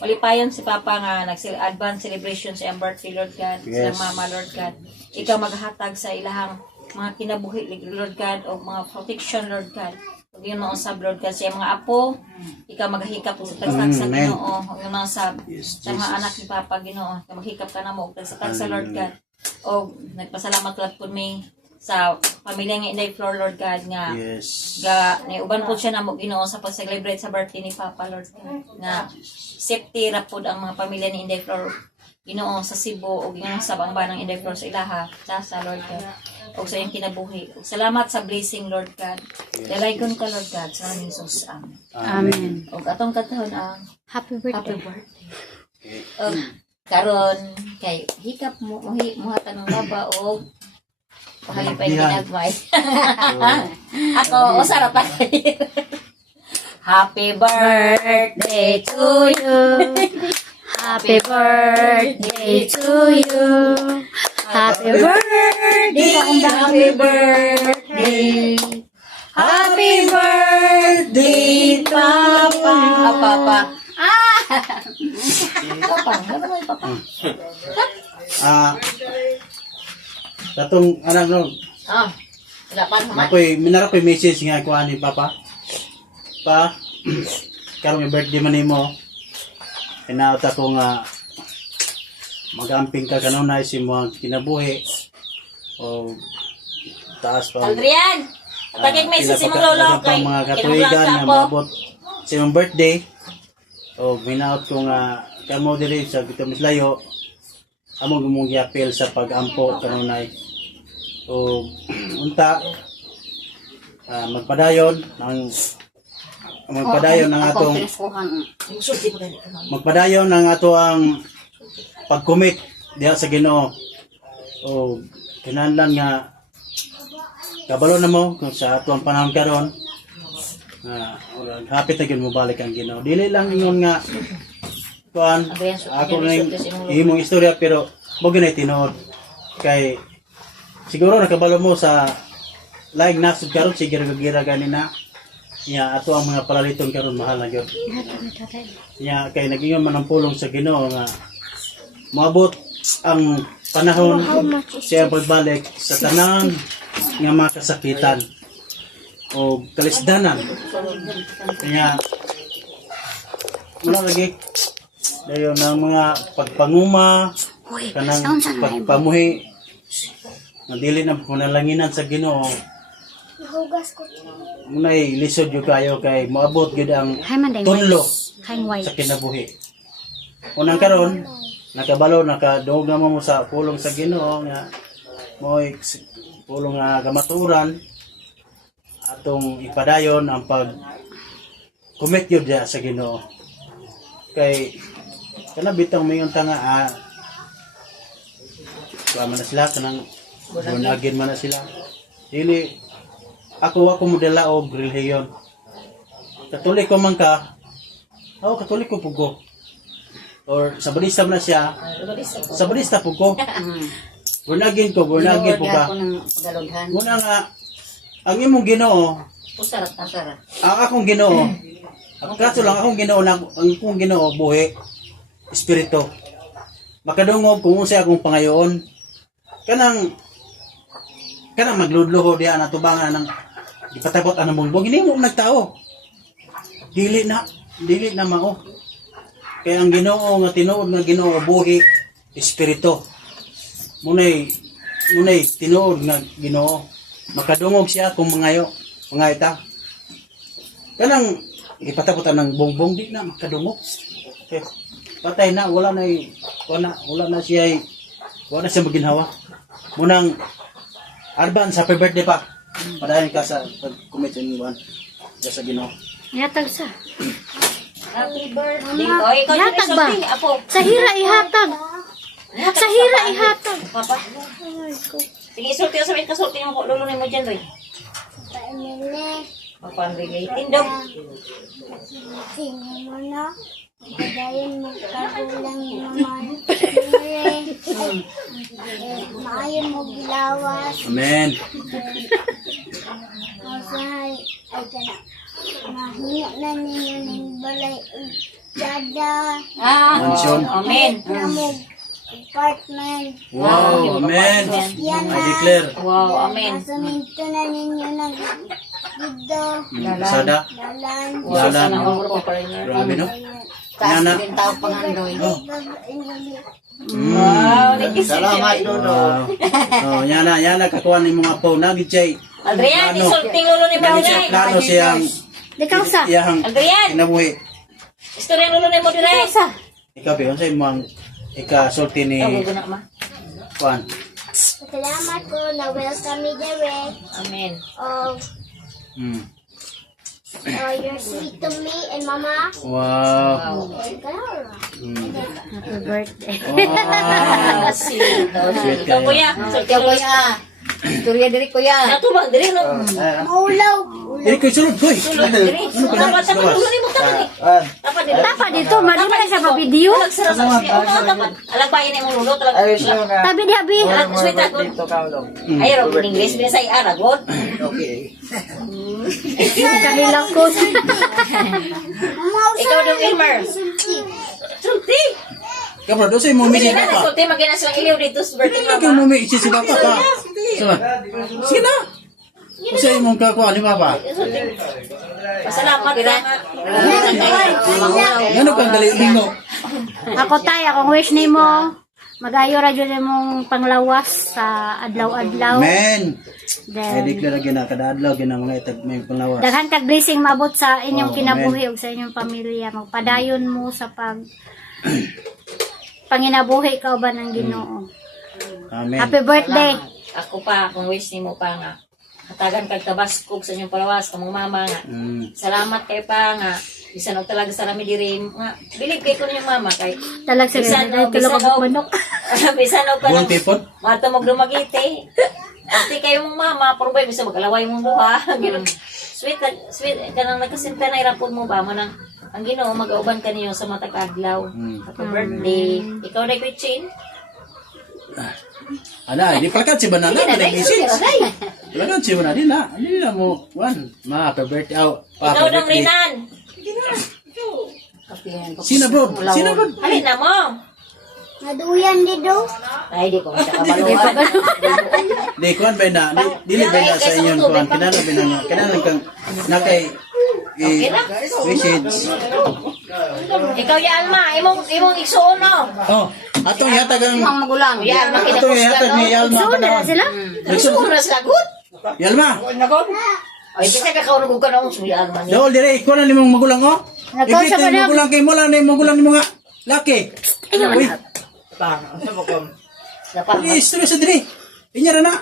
malipayon si Papa nga nag-advance celebration sa iyang birthday, Lord God. Yes. Sa Mama, Lord God. Ikaw maghatag sa ilahang mga kinabuhi, Lord God, o mga protection, Lord God. Huwag yung mga sab, Lord God, sa iyang mga apo, ikaw maghikap sa tagsag sa Amen. Ginoo. Huwag yung mga sab, Yes, sa mga Jesus. anak ni Papa, Ginoo. Ikaw maghikap ka na mo, tagsag sa Lord God. O nagpasalamat lang po mi sa pamilya nga Inday Flor, Lord God, nga Yes. uban po siya na mo Ginoo sa pag-celebrate sa birthday ni Papa, Lord God. Nga safety ra pod ang mga pamilya ni Inday Flor, Ginoo sa Cebu o Ginoo sa bangbang Inday Flor sa ilaha, sa Lord God. O sa iyong kinabuhi. O salamat sa blessing, Lord God. Dalaygon ka, Lord God, sa aming Jesus. Amen. Amen. O atong katahon ang Happy happy birthday. birthday. Karon kay hikap mo muhatan ng baba o pahalipay Diyan. ginagmay. Ako usara pa. Happy birthday to you. Happy birthday to you. Happy birthday. Happy birthday. Happy birthday, Papa. Papa. Papa, ano mo yung Papa? Katong anak no, Wala pa naman. ako'y message nga ko ani papa. Pa, karong birthday man nimo. Inaot ako nga magamping ka kanunay si mo kinabuhi. O taas pa. Adrian! Tagig message si mong lolo kay mga kinablang katuigan sa nga ako. maabot sa imong birthday. O minaot ko nga kamo diri sa Gito Mislayo. Amo gumong giapil sa pag-ampo kanunay. O unta magpadayon ng atong magpadayon ng ato ang pag-commit diha sa Ginoo. O kinahanglan nga kabalo na mo kung sa ato ang panahon karon hapit na gyud mo balik ang Ginoo. Dili lang ingon nga kuan ako ning imong istorya pero mo gyud tinuod kay siguro nakabalo mo sa laing nasud karon sige gira ganina nya ato ang mga palaliton karon mahal na gyud nya kay nagingon man ang pulong sa Ginoo nga moabot ang panahon siya pagbalik sa tanan nga mga kasakitan o kalisdanan nya wala lagi dayon ng mga pagpanguma kanang pagpamuhi nga dili na punalanginan sa Ginoo munay lisod yung kayo kay moabot gyud ang tunlo sa kinabuhi unang karon nakabalo nakadungog na mo sa pulong sa Ginoo nga mo'y pulong nga gamaturan atong ipadayon ang pag commit gyud diha sa Ginoo kay kana bitang mayon ta nga man na sila kanang bunagin man na sila dili ako modela og relihiyon katolik ko man ka katolik ko pugo or sabadista man na siya sabadista pugo bunagin po ka muna nga ang imong Ginoo ang akong Ginoo ang kaso lang akong Ginoo buhi espiritu makadungog kung unsay akong pangayoon kanang magludluho diha na tubangan ng ipatapot ang bulbog hindi mo nagtao dili na mao kaya ang Ginoo nga tinuod nga Ginoo buhi espiritu munay tinuod nga Ginoo makadungog siya kung mga ta kanang ipatapot ng bongbong di na makadungog okay. Patay na wala na siya maginhawa munang advance happy birthday pa padayon ka sa pag-commit in one sa Ginoo Yatag sa. Happy birthday. O, ikaw yung Yatag ba? resulting, apo. Sa hira ihatag. Sa hira ihatag. Papa. Sige, isulti ko sabihin, kasulti mo ko. Lulunin mo dyan, Roy. Mapan-relating daw. Tingin mo na. Pagayon mo kagulang naman. Maayon mo gilawas. Amen. Masahay ay kana. Mahiya na ninyo ng balay dada. Mansyon. Amen. Namog apartment. Wow, amen. Yan I declare. Wow, amen. Masaminto na ninyo ng dito. Sada. Dalan. Wow, Dalan. sana ako pa rin yun. Grabe no? Taas Yana. din tao pangandoy. Wow, Salamat, Lolo. Oh, yana kakuan ni mga po nagit jay. Adrian, isulting lulunin mo Nagit siya dyan. plano siyang Dikaw sa. iyang Adrian, kinabuhi. istorya lulunin mo dyan. Sa. Ikaw ba yun sa imong ikasulti ni Ito, na ma. Juan. Salamat ko na welcome me direct. Amen. You're sweet to me and mama. Wow. Happy birthday. Wow. Sweet. Ito, kuya. Sulti Ikaw lulunin. kuya. Istorya diri ko yan. Natubang diri no. Maulaw. Dili ko sulod koy. Sulod diri. Tapat ulo nimo tapat. Tapat diri. Tapa dito, mali na siya pa video. Talag sa tapat. Alag pa ini mo lulo talag. Tabi di abi. Sweet ako. Ay ro in English binasay Aragon. Kanilang ko. Ikaw dong Elmer. Sulti. Kabro, doon sa'yo mo misi Sige na, papa. sulti magina sa iliw dito sa birthday Hindi ka mama. mo misi si papa pa. Sama. Sige na. Doon sa'yo mong kakuha ni papa. Pasalamat ka nga. Gano'n kang dali bingo. Ako tay, akong wish nimo magayo ra jud imong panglawas sa adlaw-adlaw. Amen. Ay Then declare gyud na kada adlaw gyud na mga itag may panglawas. daghan kag blessing maabot sa inyong Oh, kinabuhi ug sa inyong pamilya. Magpadayon mo sa panginabuhi ka ba ng Ginoo. Amen. Happy birthday. Ako pa, kung wish nimo pa nga. Hatagan kag kabaskog sa inyong palawas, kamong mama nga. Salamat kay pa nga. Bisan og talaga sa rami diri nga. Bilib kay ko ninyong mama kay. Talag sa Bisan ay tulog og og manok. bisan og Buong kanang tipod. matumog dumagiti. Ati kayo mong mama, probay bisa magalaway mong buha. Ganun. Sweet, kanang nagkasinta na irapon mo ba mo nang ang Ginoo mag-auban ka niyo sa matag adlaw. Happy birthday. Ikaw na Christine. Ana, di palakat si banana Sige na, na dai, message. sige na, dai. Palakat si banana di na. Hindi na mo one. Ma happy birthday. Ikaw dong Rinan. Sina bro? Sina bro? Halin na mo. Naduyan dito. Ay, di ko makakabaluan. Di kuan ba na? Dili ba na sa inyo kuan? Kinala ba na? Kinala kang nakay message. Ikaw ya Alma, imong igsuon no. Oh, atong yatagang Ang magulang. Ya Alma atong yatag ni Yalma So na panahon. sila. Igsuon ra sa good. Yalma, Ay, bisa ka kaunog ka na si Alma ni. dol dire ikaw na nimong magulang oh. Nagkaw siya Ibig ba na- magulang kay mo lang na yung magulang ni mga laki. Uy, Dapat. istorya sa dire. Inya ra na.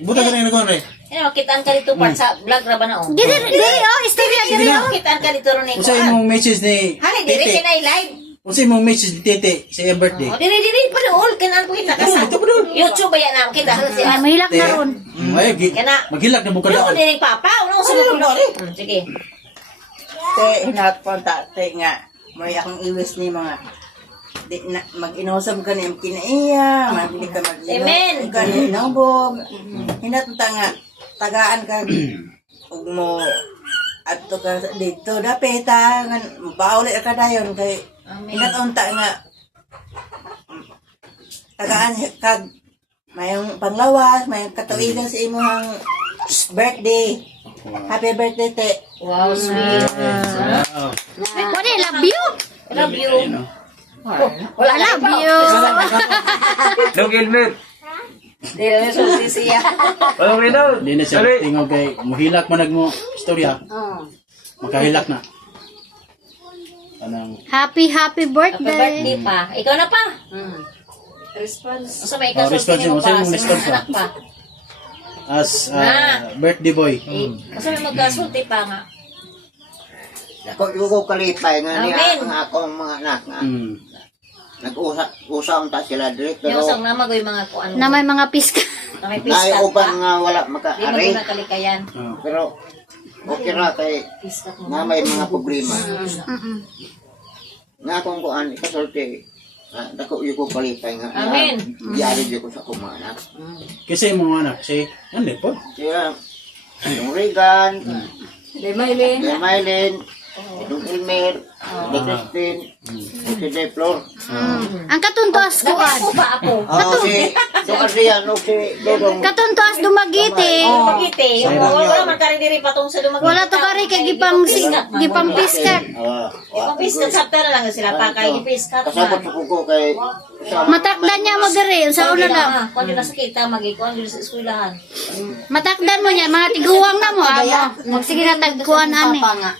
Buta ka na yung nagkore. Kitaan ka dito pa sa vlog ra ba na oh. Dili oh, istorya diri oh. Kitaan ka dito ron Usa imong message ni Hari diri Tete. kinay live. Usa imong message ni Tete sa iyang birthday. Oh, diri pa dool kinan ko kita ka sa. Ito pa doon. YouTube ba yan na kita si Ay, mahilak na ron. Ay, Kana- maghilak na buka Ano daon. diri papa, uno sa mo. Sige. Te, hinatpunta, te nga. May akong iwis ni mga di na mag-inosam ka ni kinaiya, mabili ka Amen. mag-inom ka ni inobog. Hinatpunta nga, tagaan ka ug mo adto ka dito dapeta nga baulit ka dayon kay hinatunta nga tagaan kag mayong panglawas, mayong katuigan sa imong birthday. Happy birthday, te. Wow, sweet. What I love you. Love you. I love you. Dong Elmer. Dili na sulti siya. Walang Rino. Hindi na siya tingog kay muhilak man nagmo istorya. Makahilak na. Anang Happy Happy birthday. birthday pa. Ikaw na pa. Response. Sa may ikaw response sulti mo mo. Sino pa. mong response Sa anak pa. as birthday boy. Kasi may magkasulti pa nga. Ako yung kalipay nga niya Amen. ang akong mga anak nga. Mm. Nag-usap ta sila diri Yung pero usang namagoy mga kuan. Na may mga piska. Na may piskat naiuban pa. nga wala Di mo makaari. na kalikayan. Pero okay ra kay Piskat mo. nga may mga problema. Mm-mm. Nga akong kuan ikasulti. Dako yung ko kalipay nga. Amen. Diari ko sa akong mga anak. Kasi mga anak si ano po? Siya, yung Regan, Lemaylin. Maylin, yung Elmer, yung Christine, yung si Deplor. Ang katuntos kuan. Ako pa ako. Si Adrian, si Dodong. Katuntos dumagiti. Pagiti. Wala man kari diri patong sa dumag. Wala to kari kay gipang piskat. Yung piskat sabta na lang sila pa kay piskat. Kasabot sa kuko kay Matakdan niya mo diri sa una lang. Kung di nasakita magikuan diri sa eskwelahan. Matakdan mo niya mga tiguwang na mo amo. Magsige na tagkuan ani. Papa nga.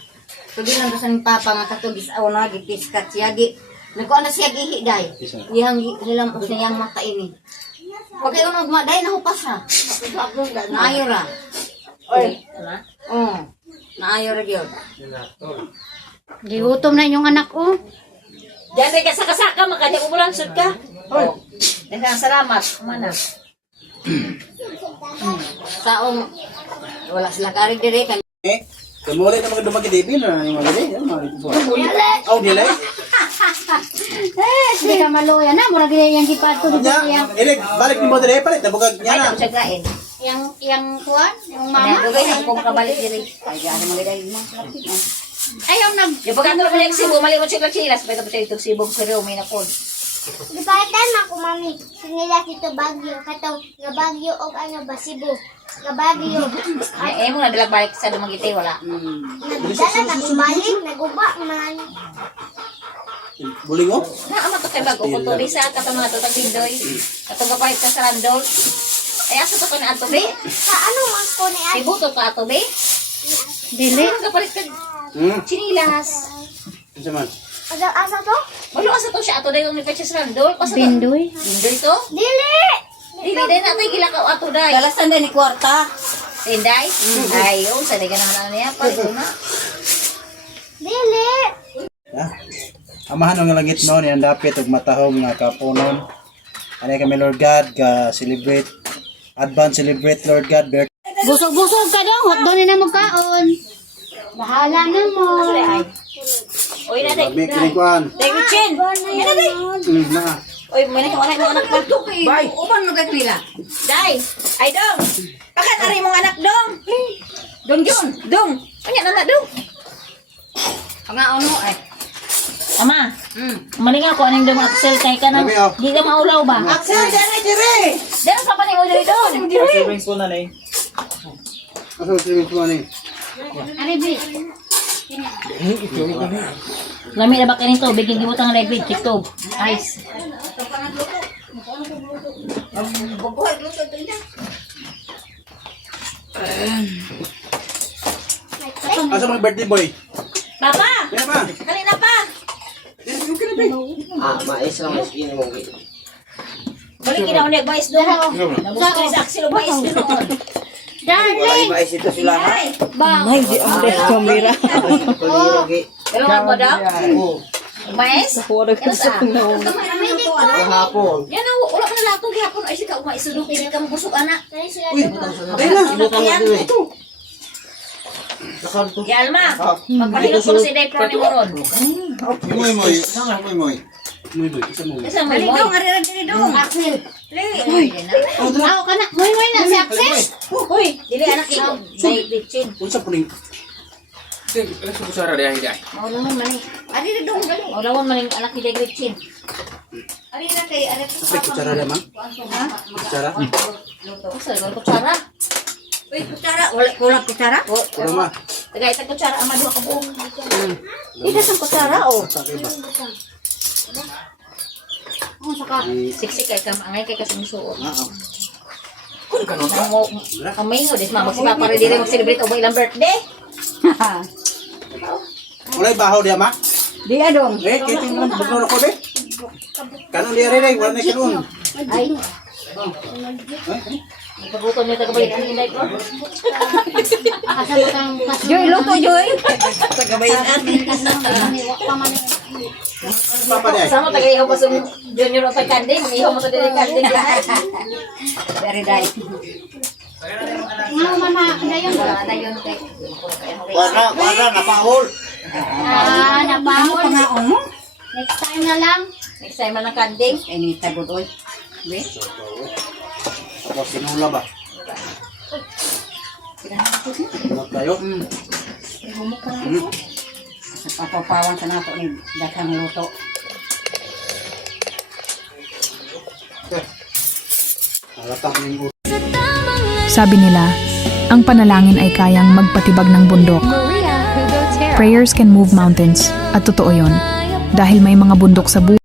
Tugin lang sa ni Papa nga katugis aw na gipiskat siya gi. Nagkuan na siya gihi day. Iyang nilang us niyang mata ini. Okay unog ma day nahupas na. Naayo ra. Oy, Naayo ra gyud. Gigutom na yung anak oh. diyan rin ka sa kasaka makanya umulansod ka. Oh. Daghang salamat. Mana. Saong wala sila karig dire kan. Kamuli na mga dumagi TV na ni mga dili, mga po. Oh, dili. Hindi ka maluya na, mura gaya yung gipato dito Nya, yung ini balik ni mo dili palit tabugag Ay, nya na. ako siyagain. Yang kuan, yung Mama, mama. dugay na kung kabalik diri. Ay gani mo dai mo. Ayaw nag... Yung pagkatulog mo yung Cebu, mali mo siya nagsilas. Pwede po siya itong Cebu, pero may napon. Di ba ito ako mami? Sinilas dito Baguio. Kataw nga Baguio o ano ba Cebu. Nga Baguio. Ay, mo na dalag balik sa dumagiti, wala. Nagdala, nagubalik, naguba man. Bulingo. Na, ama to kay bago ko to. Risa, katong mga to, taglindoy. Katong kapahit ka sa randol. Ay, aso to ko na ato, be? Sa ano man ko ni Cebu to ka ato, be? dili. Ano kapalit ka? Chinilas. Unsa man? Asa to? Walo asa to siya ato dahil ni Peches Randol. Pasa to? Bindoy. Bindoy to? Dili! Dili dahil natay gila ka ato dahil. Dalasan din ni kwarta. Tinday? Ayun, sa ka naman niya. Parito na. Dili! Ha? Amahan ng langit noon, yan dapit ug matahom nga kapunon. Ano kami Lord God, ka celebrate, advance celebrate Lord God, birthday. Busog-busog ka daw, hot doon na magkaon. Bahala na mo. Uy, na day. Sabi kinikuan. David Chin. Yan na day. Na. Uy, may nakawala mo anak pa. Bay, uban mo kay pila. Day. Ay, Dong. Pakat ari mong anak, Dong. Dong yun. Dong. Kanya na Dong. Pangaon mo ay. Ama. Malinga ko anong dong Axel kay ka nang Sabi, oh. di ka maulaw ba? Axel dire. Dahil pa paning mo diri Dong. Savings ko na na eh. Asa si kinikuan ni? Lami na ba kanito? Bigyan gibutang liquid TikTok. Ice. Asa mga birthday boy? Papa! Kaya pa? Kanina pa! Mais lang mas ini mo. Balik kinaunig mais doon. Nabos ka sa Axel o mais doon. Darling! Mais ito sila ha. May di ang kamera. Pero nga ba daw? Mais? Yan sa Hapon. yan na, wala ka na latong gihapon. Ay, sika, umaisunod. Hindi ka mabusog, anak. Uy, Ibutan mo din eh. Yalma, magpahilot ko na si Dave Ronnie Moron. moy moy. Moy moy. Moy boy, isa mo. Isa mo, Moy. Ari dong. Axel! Ako ka na. Moy na si Access. Uy, dili anak ikaw. David Chin. Unsa puning? Maulawan man eh. Ari dong gali. Maulawan man yung anak ni David Chin. Ari na kay ari Asa kutsara dia man? Kutsara? Asa, wala kutsara. Uy, kutsara, wala kutsara? Kutsara ma. Tagay, tag kutsara, ama duha ka buong. Ida sa kutsara oh. Siksik kay kam, angay kay kasumusuot. Oo. Ang mayo, dis mama, si Papa rin din mag-celebrate o ba ilang birthday? Walay bahaw dia ma. Di adong. Kiting mo bugno ko be. Kanon dia re wala na kanon. Ay, pagbuton niya tagabalik ang inday ko. Joy, luto Joy. Papa dia. Sama tagay ihaw pa sa junior o pagkandi, mag-ihaw mo sa dili kandi. Very nice. Nga mama, dayon. Wala na yun kay. Wala napahol. Napahol. Pangaon mo? Next time na lang. Next time man ang kanding. Any tagod oy. Be. Ako sinula ba? Ano tayo? Sa papapawan sa nato ni dakang luto. Halatang ning Sabi nila, ang panalangin ay kayang magpatibag ng bundok. Prayers can move mountains, at totoo yon. Dahil may mga bundok sa buhay.